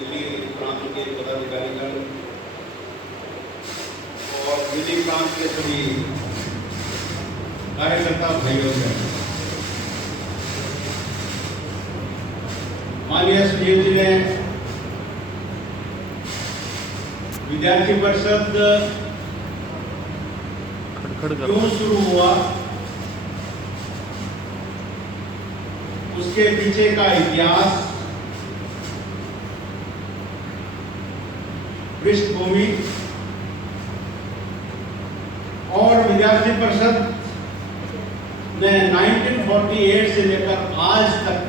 दिल्ली प्रांत के पदाधिकारीगण और दिल्ली प्रांत के सभी कार्यकर्ता भाइयों से माननीय सुनील जी ने विद्यार्थी परिषद क्यों शुरू हुआ, उसके पीछे का इतिहास, पृष्ठभूमि और विद्यार्थी परिषद ने 1948 से लेकर आज तक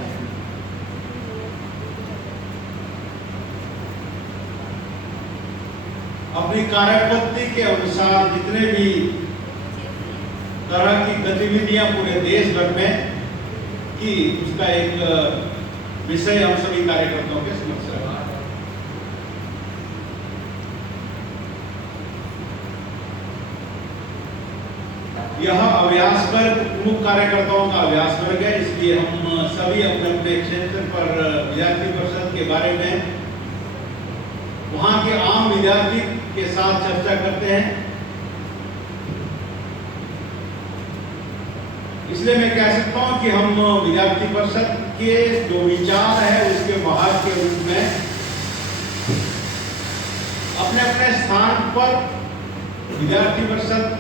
अपनी कार्यपद्धति के अनुसार जितने भी तरह की गतिविधियां पूरे देश भर में की, उसका एक विषय हम सभी कार्यकर्ताओं के समक्ष रखा। यह अभ्यास वर्ग प्रमुख कार्यकर्ताओं का अभ्यास वर्ग है, इसलिए हम सभी अपने अपने क्षेत्र पर विद्यार्थी परिषद के बारे में वहां के आम विद्यार्थी के साथ चर्चा करते हैं। इसलिए मैं कह सकता हूं कि हम विद्यार्थी परिषद के जो विचार है उसके बाहर के रूप में अपने अपने स्थान पर विद्यार्थी परिषद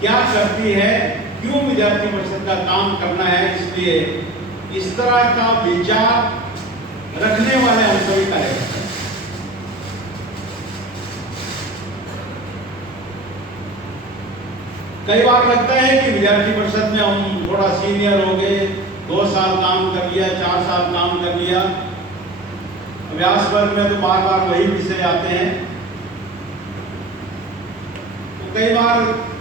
क्या करती है, क्यों विद्यार्थी परिषद का काम करना है, इसलिए इस तरह का विचार रखने वाले हम सभी कार्यकर्ता। कई बार लगता है कि विद्यार्थी परिषद में हम थोड़ा सीनियर हो गए, 2 साल काम कर लिया, 4 साल काम कर लिया, अभ्यास वर्ग में तो बार बार वही विषय आते हैं। तो कई बार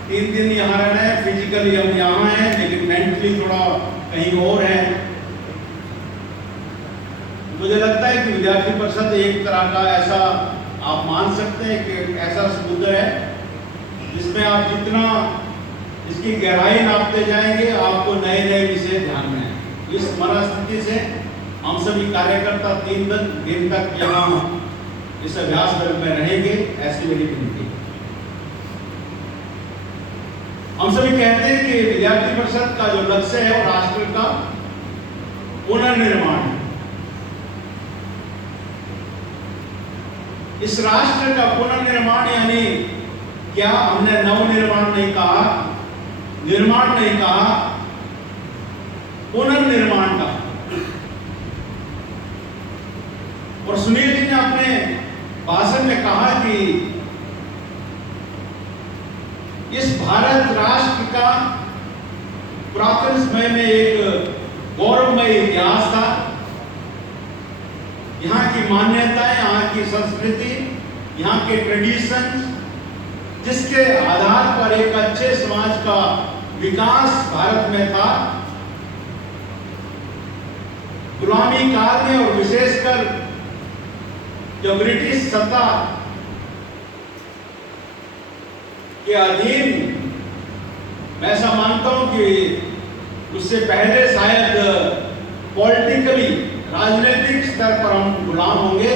3 दिन यहाँ रहना है, फिजिकली हम यहाँ हैं लेकिन मेंटली थोड़ा कहीं और है। मुझे लगता है कि विद्यार्थी परिषद एक तरह का ऐसा आप मान सकते हैं कि ऐसा समुद्र है जिसमें आप जितना इसकी गहराई नापते जाएंगे आपको नए नए विषय ध्यान में आएंगे। इस मनस्थिति से हम सभी कार्यकर्ता 3 दिन तक यहाँ इस अभ्यास वर्ग में रहेंगे, ऐसी मेरी विनती। हम सभी कहते हैं कि विद्यार्थी परिषद का जो लक्ष्य है वो राष्ट्र का पुनर्निर्माण है। इस राष्ट्र का पुनर्निर्माण यानी क्या हमने नवनिर्माण नहीं कहा, निर्माण नहीं कहा, पुनर्निर्माण का। और सुनील जी ने अपने भाषण में कहा कि इस भारत राष्ट्र का पुरातन समय में एक गौरवमय इतिहास था। यहाँ की मान्यताएं, यहाँ की संस्कृति, यहाँ के ट्रेडिशंस, जिसके आधार पर एक अच्छे समाज का विकास भारत में था, गुलामी काल में और विशेषकर जो ब्रिटिश सत्ता के अधीन, मैं ऐसा मानता हूं कि उससे पहले शायद पॉलिटिकली राजनीतिक स्तर पर हम गुलाम होंगे,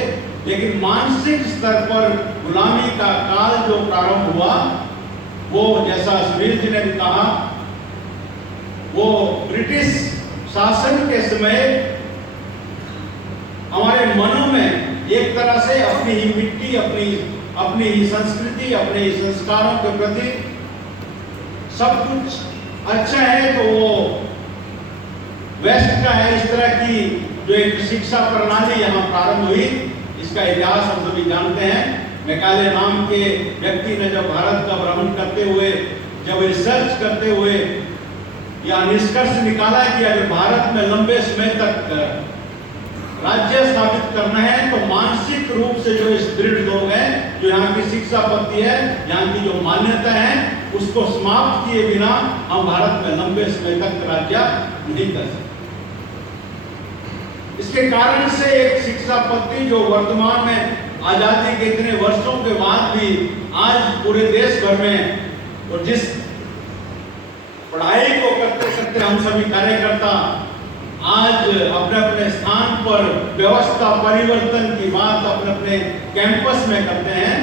लेकिन मानसिक स्तर पर गुलामी का काल जो प्रारंभ हुआ वो, जैसा सुनील जी ने भी कहा, वो ब्रिटिश शासन के समय हमारे मनों में एक तरह से अपनी ही मिट्टी, अपनी ही संस्कृति, अपने ही संस्कारों के प्रति सब कुछ अच्छा है तो वो वेस्ट का है। इस तरह की जो एक शिक्षा प्रणाली यहाँ प्रारंभ हुई, इसका इतिहास हम सभी जानते हैं। मैकाले नाम के व्यक्ति ने जब भारत का भ्रमण करते हुए, जब रिसर्च करते हुए या निष्कर्ष निकाला कि अगर भारत में लंबे समय तक राज्य स्थापित करना है तो मानसिक रूप से जो इस दृढ़ लोग हैं, जो यहाँ की शिक्षा पद्धति है, यहाँ की जो मान्यता है, उसको समाप्त किए बिना हम भारत में लंबे समय तक राज्य नहीं कर सकते। इसके कारण से एक शिक्षा पद्धति जो वर्तमान में आजादी के इतने वर्षों के बाद भी आज पूरे देश भर में, और जिस पढ़ाई को करते करते हम सभी कार्यकर्ता आज अपने अपने स्थान पर व्यवस्था परिवर्तन की बात अपने अपने कैंपस में करते हैं,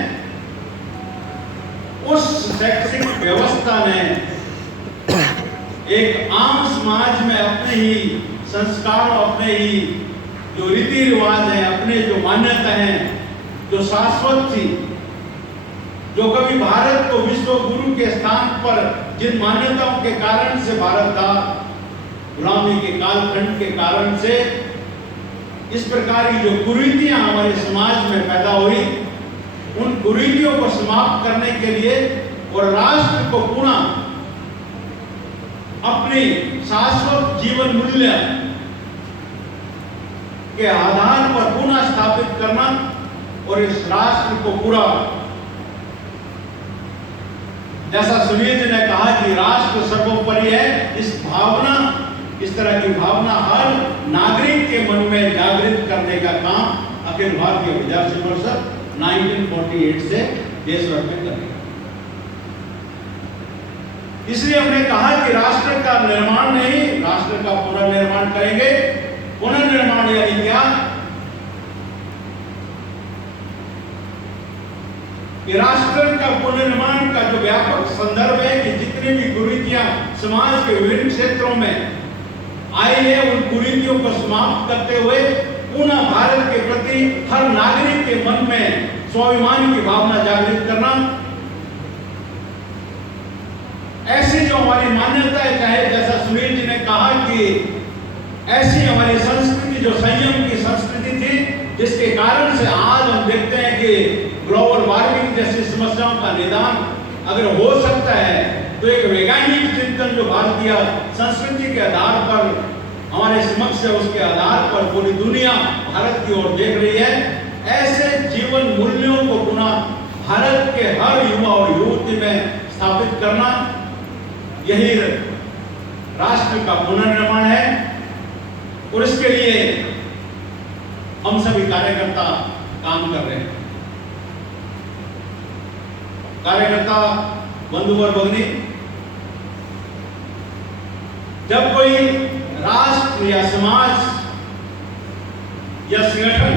उस शैक्षिक व्यवस्था ने एक आम समाज में अपने ही संस्कार, अपने ही जो रीति रिवाज है, अपने जो मान्यता है, जो शाश्वत थी, जो कभी भारत को विश्व गुरु के स्थान पर जिन मान्यताओं के कारण से भारत था, गुलामी के कालखंड के कारण से इस प्रकार की जो कुरीतियां हमारे समाज में पैदा हुई, उन कुरीतियों को समाप्त करने के लिए और राष्ट्र को पुनः अपनी शाश्वत जीवन मूल्य के आधार पर पुनः स्थापित करना और इस राष्ट्र को पूरा, जैसा सुनील जी ने कहा कि राष्ट्र सर्वोपरि है, इस भावना, इस तरह की भावना हर नागरिक के मन में जागृत करने का काम अखिल भारतीय विद्यार्थी परिषद 1948 से देशभर में करेगा। इसलिए हमने कहा कि राष्ट्र का निर्माण नहीं, राष्ट्र का पुनर्निर्माण करेंगे। पुनर्निर्माण यानी क्या? कि राष्ट्र का पुनर्निर्माण का जो व्यापक संदर्भ है कि जितनी भी कुरीतियां समाज के विभिन्न क्षेत्रों में आई है, उन कुरीतियों को समाप्त करते हुए पुनः भारत के प्रति हर नागरिक के मन में स्वाभिमान की भावना जागृत करना। ऐसी जो हमारी मान्यता है, चाहे जैसा सुनील जी ने कहा कि ऐसी हमारी संस्कृति जो संयम की संस्कृति थी, जिसके कारण से आज हम देखते हैं कि ग्लोबल वार्मिंग जैसी समस्याओं का निदान अगर हो सकता है तो एक वैज्ञानिक चिंतन जो भारतीय संस्कृति के आधार पर हमारे समक्ष है, उसके आधार पर पूरी दुनिया भारत की ओर देख रही है। ऐसे जीवन मूल्यों को पुनः भारत के हर युवा और युवती में स्थापित करना, यही राष्ट्र का पुनर्निर्माण है। और इसके लिए हम सभी कार्यकर्ता काम कर रहे हैं। कार्यकर्ता बंधु और भगिनी, जब कोई राष्ट्र या समाज या संगठन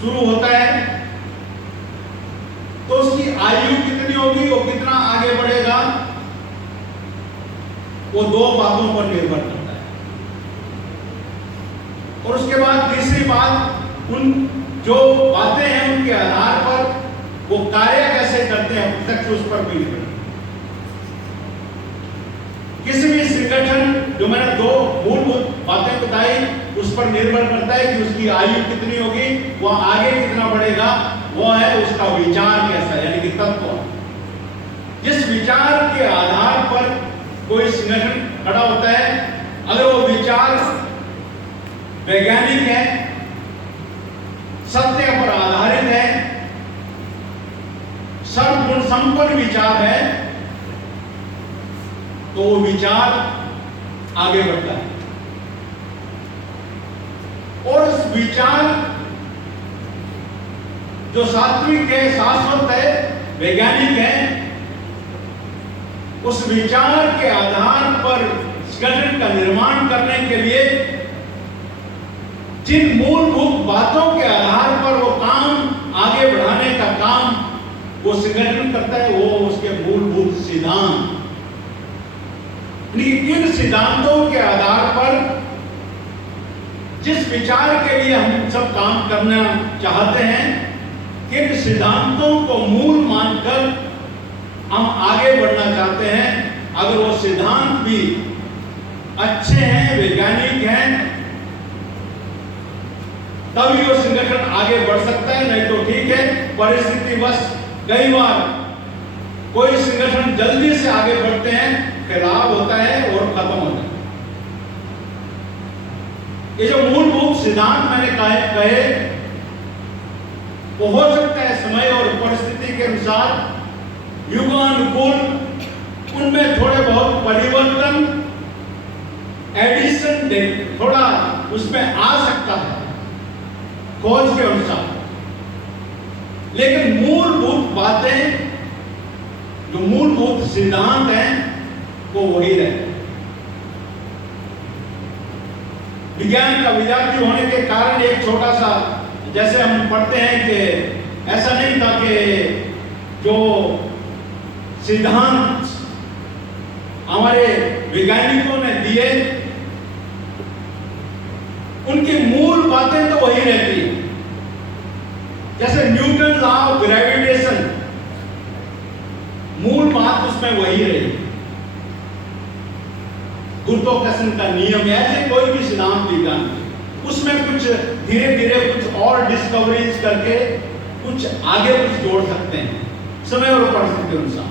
शुरू होता है तो उसकी आयु कितनी होगी, वो कितना आगे बढ़ेगा, वो दो बातों पर निर्भर करता है। और उसके बाद तीसरी बात, उन जो बातें हैं उनके आधार पर वो कार्य कैसे करते हैं, प्रत्यक्ष उस पर भी निर्भर। किसी भी संगठन, जो मैंने दो मूलभूत बातें बताई, उस पर निर्भर करता है कि उसकी आयु कितनी होगी, वह आगे कितना बढ़ेगा, वो है उसका विचार कैसा, यानी कि तत्व। जिस विचार के आधार पर कोई संगठन खड़ा होता है, अगर वो विचार वैज्ञानिक है, सत्य पर आधारित है, सर्वगुण संपन्न विचार है, तो वो विचार आगे बढ़ता है। और उस विचार जो सात्विक है, शाश्वत है, वैज्ञानिक है, उस विचार के आधार पर संगठन का निर्माण करने के लिए जिन मूलभूत बातों के आधार पर वो काम आगे बढ़ाने का काम वो संगठन करता है, वो उसके मूलभूत सिद्धांत। इन सिद्धांतों के आधार पर जिस विचार के लिए हम सब काम करना चाहते हैं, किन सिद्धांतों को मूल मानकर हम आगे बढ़ना चाहते हैं, अगर वो सिद्धांत भी अच्छे हैं, वैज्ञानिक हैं, तभी वो संगठन आगे बढ़ सकता है। नहीं तो ठीक है, परिस्थितिवश कई बार कोई संगठन जल्दी से आगे बढ़ते हैं, फैलाव होता है और खत्म होता है। ये जो मूलभूत सिद्धांत मैंने कहे, वो हो सकता है समय और परिस्थिति के अनुसार युगानुकूल उनमें थोड़े बहुत परिवर्तन, एडिशन थोड़ा उसमें आ सकता है खोज के अनुसार, लेकिन मूलभूत बातें, जो मूलभूत सिद्धांत हैं, वो वही रहे। विज्ञान का विद्यार्थी होने के कारण एक छोटा सा, जैसे हम पढ़ते हैं कि ऐसा नहीं था कि जो सिद्धांत हमारे वैज्ञानिकों ने दिए उनकी मूल बातें तो वही रहती है। जैसे न्यूटन लॉ ऑफ ग्रेविटेशन, मूल बात उसमें वही रही, गुरुत्वाकर्षण का नियम, ऐसे कोई भी सिद्धांत विज्ञान, उसमें कुछ धीरे धीरे कुछ और डिस्कवरीज करके कुछ आगे कुछ जोड़ सकते हैं समय और परिस्थिति अनुसार।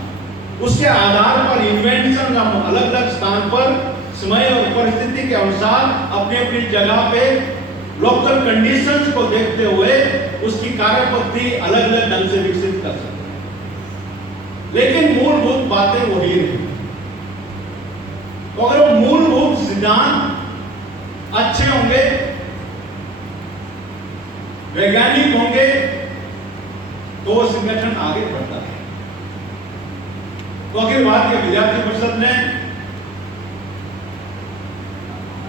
उसके आधार पर इन्वेंशन हम अलग अलग स्थान पर समय और परिस्थिति के अनुसार अपनी अपनी जगह पे लोकल कंडीशंस को देखते हुए उसकी कार्यपद्धति अलग अलग ढंग से विकसित कर सकते हैं, लेकिन मूलभूत बातें वही नहीं। तो अगर वो मूलभूत सिद्धांत अच्छे होंगे, वैज्ञानिक होंगे, तो वो संगठन आगे बढ़ता है। तो अखिल भारतीय विद्यार्थी परिषद ने,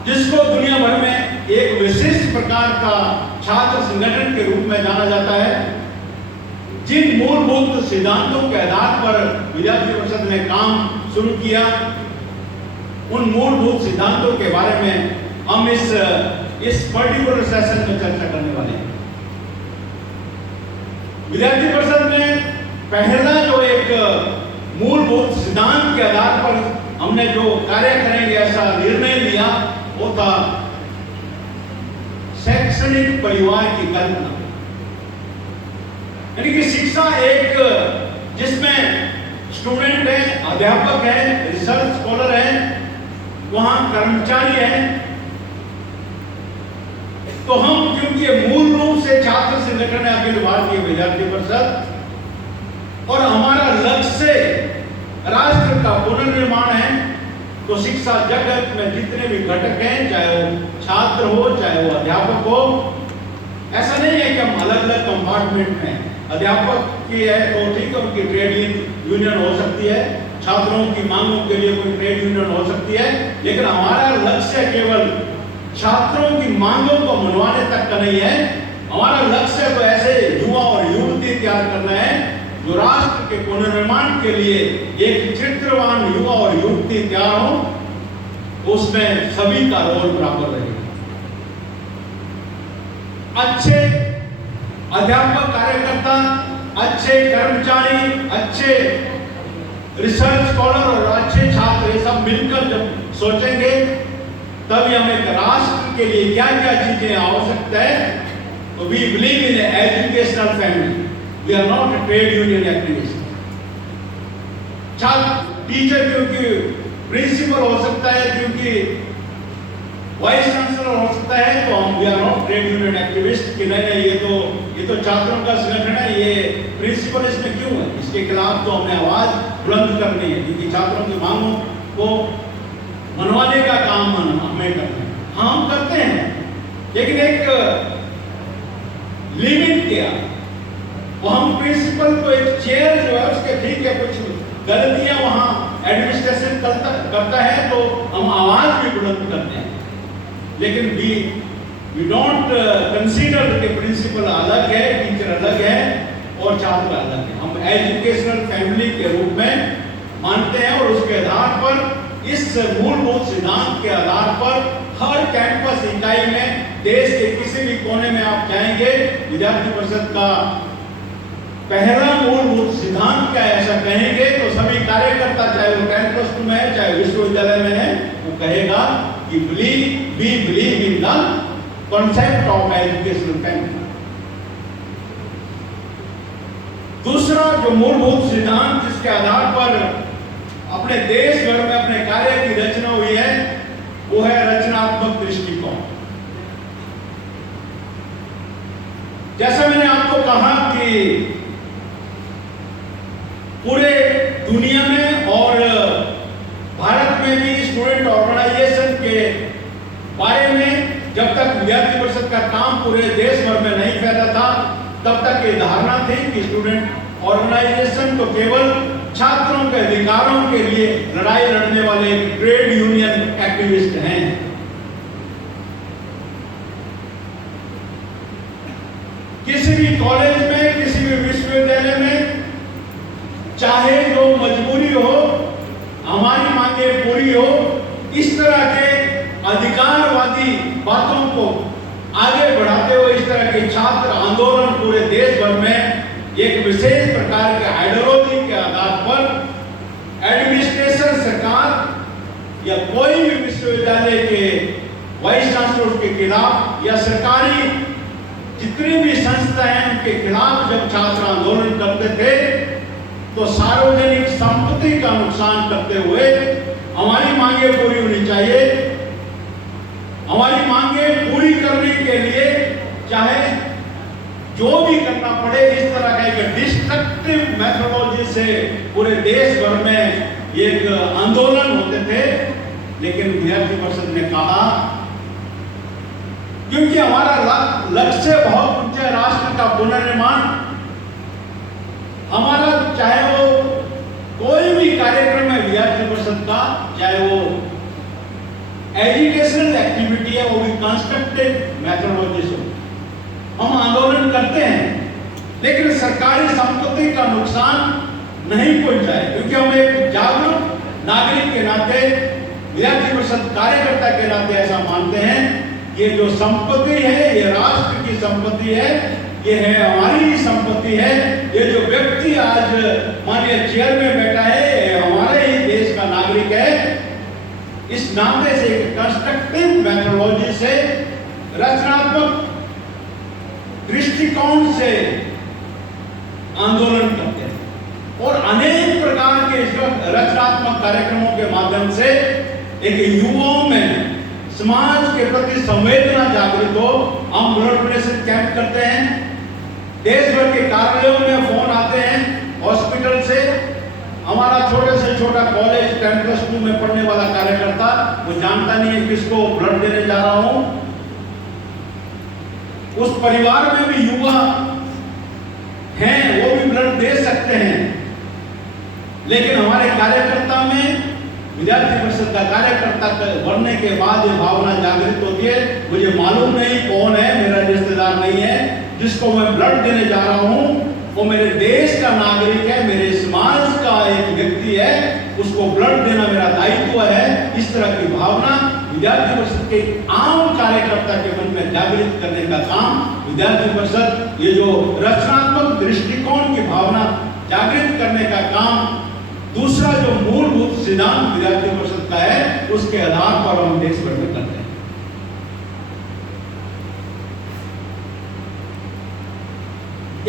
जिसको दुनिया भर में एक विशिष्ट प्रकार का छात्र संगठन के रूप में जाना जाता है, जिन मूलभूत सिद्धांतों के आधार पर विद्यार्थी परिषद ने काम शुरू किया, उन मूलभूत सिद्धांतों के बारे में हम इस पर्टिकुलर सेशन में चर्चा करने वाले हैं। विद्यार्थी परिषद में पहला जो एक मूलभूत सिद्धांत के आधार पर हमने जो कार्य करेंगे ऐसा निर्णय लिया, वो था शैक्षणिक परिवार की कल्पना। यानी कि शिक्षा एक जिसमें स्टूडेंट है, अध्यापक है, रिसर्च स्कॉलर है, वहां कर्मचारी है। तो हम क्योंकि मूल रूप से छात्र संगठन है अखिल भारतीय विद्यार्थी परिषद, और हमारा लक्ष्य राष्ट्र का पुनर्निर्माण है, तो शिक्षा जगत में जितने भी घटक हैं, चाहे वो छात्र हो, चाहे वो अध्यापक हो, ऐसा नहीं है कि हम अलग अलग कंपार्टमेंट में, अध्यापक की है तो ठीक है, उनकी ट्रेड यूनियन हो सकती है, छात्रों की मांगों के लिए कोई ट्रेड यूनियन हो सकती है, लेकिन हमारा लक्ष्य केवल छात्रों की मांगों को मनवाने तक का नहीं है। हमारा लक्ष्य तो ऐसे युवा और युवती तैयार करना है जो राष्ट्र के पुनर्निर्माण के लिए एक चित्रवान युवा और युवती तैयार हो, उसमें सभी का रोल बराबर रहेगा। अच्छे अध्यापक कार्यकर्ता, अच्छे कर्मचारी, अच्छे रिसर्च स्कॉलर और अच्छे छात्र, ये सब मिलकर जब सोचेंगे तभी हम एक राष्ट्र के लिए क्या क्या चीजें आवश्यकता है। तो we believe in educational family, we are not a trade union activist. छात्र टीचर क्योंकि प्रिंसिपल हो सकता है, क्योंकि वाइस चांसलर हो सकता है, तो हम we are not trade union activist कि नहीं ये तो छात्रों का संगठन है, ये प्रिंसिपल इसमें क्यों है, इसके खिलाफ तो हमने आवाज बुलंद करनी है, क्योंकि छात्रों की मांगों को मनवाने का काम हमें करना है। हाँ, हम करते हैं, लेकिन एक लिमिट क्या, वो हम प्रिंसिपल को एक चेयर जो है उसके ठीक है, कुछ गलतियां वहां एडमिनिस्ट्रेशन करता है तो हम आवाज भी बुलंद करते हैं, लेकिन वी डोंट कंसीडर कि प्रिंसिपल अलग है, टीचर अलग है और छात्र अलग है। हम एजुकेशनल फैमिली के रूप में मानते हैं, और उसके आधार पर, इस मूलभूत सिद्धांत के आधार पर हर कैंपस इकाई में देश के किसी भी कोने में आप जाएंगे, विद्यार्थी परिषद का पहला मूलभूत सिद्धांत क्या ऐसा कहेंगे तो सभी कार्यकर्ता, चाहे वो कैंपस में है, चाहे विश्वविद्यालय में है, वो कहेगा कि we believe in the concept of educational family. दूसरा जो मूलभूत सिद्धांत जिसके आधार पर अपने देश भर में अपने कार्य की रचना हुई है, वो है रचनात्मक दृष्टिकोण। जैसा मैंने आपको कहा कि पूरे दुनिया में और भारत में भी स्टूडेंट ऑर्गेनाइजेशन के बारे में जब तक विद्यार्थी परिषद का काम पूरे देश भर में नहीं फैला था, तब तक ये धारणा थी कि स्टूडेंट ऑर्गेनाइजेशन तो केवल छात्रों के अधिकारों के लिए लड़ाई लड़ने वाले ट्रेड यूनियन एक्टिविस्ट हैं। किसी भी कॉलेज में, किसी भी विश्वविद्यालय में, चाहे जो मजबूरी हो, हमारी मांगे पूरी हो, इस तरह के अधिकारवादी बातों को आगे बढ़ाते हुए इस तरह के छात्र आंदोलन पूरे देश भर में एक विशेष प्रकार के आइडियोलॉजी के आधार पर एडमिनिस्ट्रेशन, सरकार या कोई भी विश्वविद्यालय के वाइस चांसलर के खिलाफ या सरकारी जितनी भी संस्थाएं हैं उनके खिलाफ जब छात्र आंदोलन करते थे तो सार्वजनिक संपत्ति का नुकसान करते हुए हमारी मांगे पूरी होनी चाहिए। हमारी मांगे पूरी करने के लिए चाहे जो भी करना पड़े, इस तरह का एक डिस्ट्रक्टिव मेथोडोलॉजी से पूरे देश भर में एक आंदोलन होते थे। लेकिन विद्यार्थी परिषद ने कहा, क्योंकि हमारा लक्ष्य बहुत ऊंचा है, राष्ट्र का पुनर्निर्माण, हमारा चाहे वो कोई भी कार्यक्रम है विद्यार्थी परिषद का, चाहे वो एजुकेशनल एक्टिविटी है, वो भी कंस्ट्रक्टिव मेथोडोलॉजी से हम आंदोलन करते हैं, लेकिन सरकारी संपत्ति का नुकसान नहीं पहुंचाए, क्योंकि हम एक जागरूक नागरिक के नाते, विद्यार्थी परिषद कार्यकर्ता के नाते ऐसा मानते हैं, ये जो संपत्ति है ये राष्ट्र की संपत्ति है, ये है हमारी ही संपत्ति है। ये जो व्यक्ति आज माननीय चेयर में बैठा है ये हमारे ही देश का नागरिक है। इस नाते से कंस्ट्रक्टिव मेथोडोलॉजी से, रचनात्मक दृष्टिकोण से आंदोलन करते हैं और अनेक प्रकार के रचनात्मक कार्यक्रमों के माध्यम से एक युवाओं में समाज के प्रति संवेदना जागृत हो। हम ब्लड डोनेशन कैंप करते हैं, देश भर के कार्यालयों में फोन आते हैं, हॉस्पिटल से हमारा छोटे से छोटा कॉलेज 10+2 में पढ़ने वाला कार्यकर्ता, वो जानता नहीं है किसको ब्लड देने जा रहा हूं, उस परिवार में भी युवा हैं, वो भी ब्लड दे सकते हैं। लेकिन हमारे कार्यकर्ता में, विद्यार्थी परिषद का कार्यकर्ता बनने के बाद ये भावना जागृत होती है, मुझे मालूम नहीं कौन है, मेरा रिश्तेदार नहीं है, जिसको मैं ब्लड देने जा रहा हूं वो मेरे देश का नागरिक है, मेरे समाज का एक व्यक्ति है, उसको ब्लड देना मेरा दायित्व है। इस तरह की भावना विद्यार्थी परिषद के आम कार्यकर्ता के मन में जागृत करने का काम विद्यार्थी परिषद, ये जो रचनात्मक दृष्टिकोण की भावना जागृत करने का काम, दूसरा जो मूलभूत सिद्धांत विद्यार्थी परिषद का है, उसके आधार पर हम देश भर में करते हैं।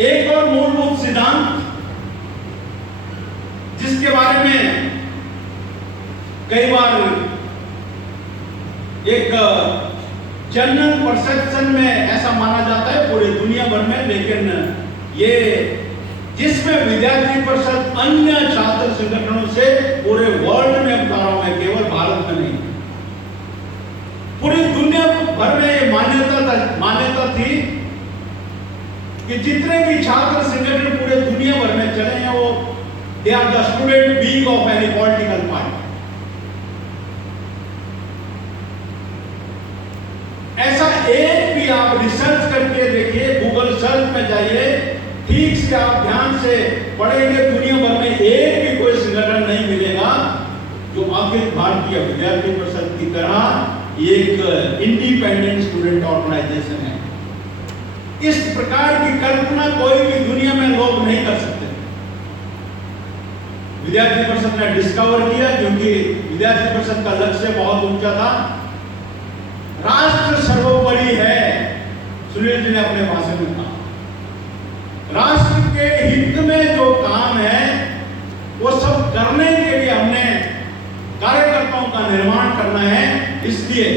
एक और मूलभूत सिद्धांत जिसके बारे में कई बार एक जनरल परसेप्शन में ऐसा माना जाता है पूरी दुनिया भर में, लेकिन ये जिसमें विद्यार्थी परिषद अन्य छात्र संगठनों से पूरे वर्ल्ड में बता रहा हूं मैं, केवल भारत में नहीं, पूरी दुनिया भर में ये मान्यता थी कि जितने भी छात्र संगठन पूरे दुनिया भर में चले हैं वो they are the student wing of any political party. ऐसा एक भी आप रिसर्च करके देखिए, गूगल सर्च में जाइए, ठीक से आप ध्यान से पढ़ेंगे, दुनिया भर में एक भी कोई संगठन नहीं मिलेगा जो अखिल भारतीय विद्यार्थी परिषद की तरह एक इंडिपेंडेंट स्टूडेंट ऑर्गेनाइजेशन है। इस प्रकार की कल्पना कोई भी दुनिया में लोग नहीं कर सकते। विद्यार्थी परिषद ने डिस्कवर किया, क्योंकि विद्यार्थी परिषद का लक्ष्य बहुत ऊंचा था, राष्ट्र सर्वोपरि है। सुनील जी ने अपने भाषण में कहा, राष्ट्र के हित में जो काम है वो सब करने के लिए हमने कार्यकर्ताओं का निर्माण करना है। इसलिए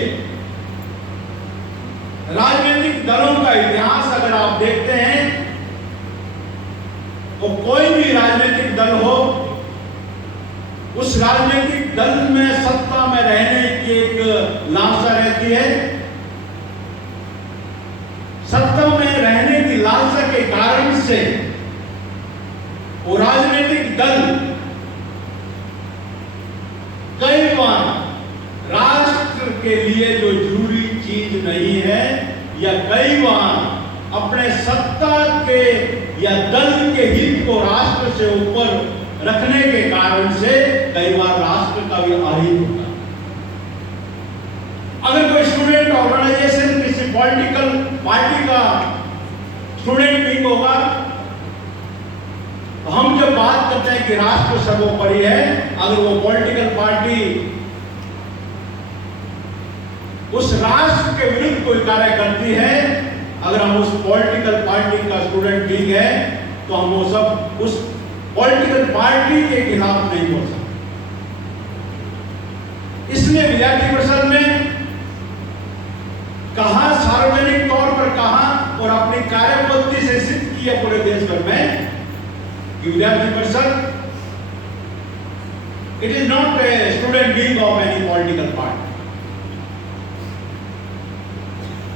राजनीतिक दलों का इतिहास अगर आप देखते हैं तो कोई भी राजनीतिक दल हो, उस राजनीतिक दल में सत्ता में रहने की एक लालसा रहती है। सत्ता में रहने की लालसा के कारण से वो राजनीतिक दल कई बार राष्ट्र के लिए जो जरूरी चीज नहीं है, या कई बार अपने सत्ता के या दल के हित को राष्ट्र से ऊपर रखने के कारण से कई बार राष्ट्र का भी अहित होता है। अगर कोई स्टूडेंट ऑर्गेनाइजेशन किसी पॉलिटिकल पार्टी का स्टूडेंट विंग होगा, तो हम जब बात करते हैं कि राष्ट्र सर्वोपरि है, अगर वो पॉलिटिकल पार्टी उस राष्ट्र के विरुद्ध कोई कार्य करती है, अगर हम उस पॉलिटिकल पार्टी का स्टूडेंट विंग है, तो हम वो सब उस पॉलिटिकल पार्टी के खिलाफ नहीं बोल सकते। इसलिए विद्यार्थी परिषद में कहा, सार्वजनिक तौर पर कहा और अपनी कार्यपद्धति से सिद्ध किया पूरे देश भर में कि विद्यार्थी परिषद it is not a student wing of any political party.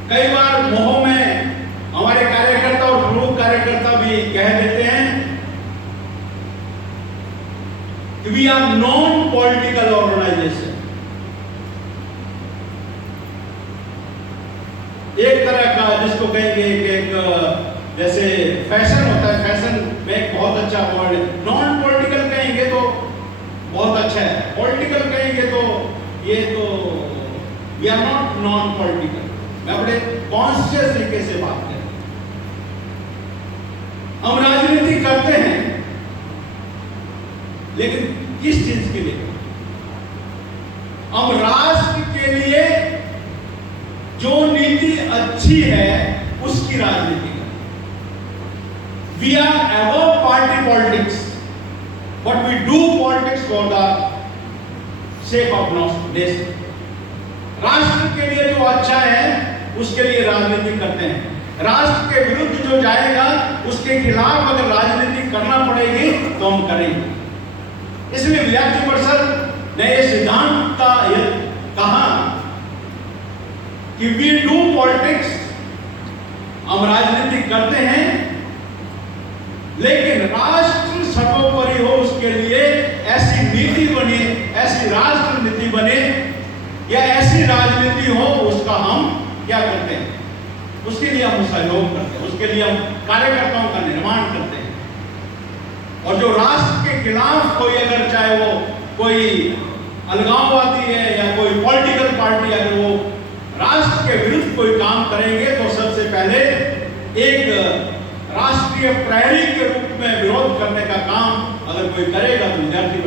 कई बार मोह में हमारे कार्यकर्ता और प्रमुख कार्यकर्ता भी कह देते हैं कि we are non political organisation. एक तरह का जिसको कहेंगे कि एक जैसे फैशन होता है, फैशन में एक बहुत अच्छा वर्ड है। नॉन पॉलिटिकल कहेंगे तो बहुत अच्छा है, पॉलिटिकल कहेंगे तो ये तो we are not non political. मैं बड़े कॉन्शियस तरीके से बात करें। हम राजनीति करते हैं, लेकिन किस चीज के लिए? हम राष्ट्र के लिए जो नीति अच्छी है उसकी राजनीति करें। We are above party politics, but we do politics for the sake of nation. राष्ट्र के लिए जो अच्छा है उसके लिए राजनीति करते हैं। राष्ट्र के विरुद्ध जो जाएगा उसके खिलाफ अगर राजनीति करना पड़ेगी तो हम करेंगे। इसलिए विद्यार्थी परिषद ने यह सिद्धांत कहा कि वी डू पॉलिटिक्स, हम राजनीति करते हैं, लेकिन राष्ट्र सर्वोपरि हो उसके लिए ऐसी नीति बने, ऐसी राष्ट्र नीति बने या ऐसी राजनीति हो, उसका हम क्या करते हैं, उसके लिए हम सहयोग करते हैं, उसके लिए हम कार्यकर्ताओं का निर्माण करते हैं। और जो राष्ट्र के खिलाफ कोई अगर चाहे वो कोई अलगाववादी है या कोई पॉलिटिकल पार्टी, अगर वो राष्ट्र के विरुद्ध कोई काम करेंगे तो सबसे पहले एक राष्ट्रीय प्रहरी के रूप में विरोध करने का काम अगर कोई करेगा तो विद्यार्थी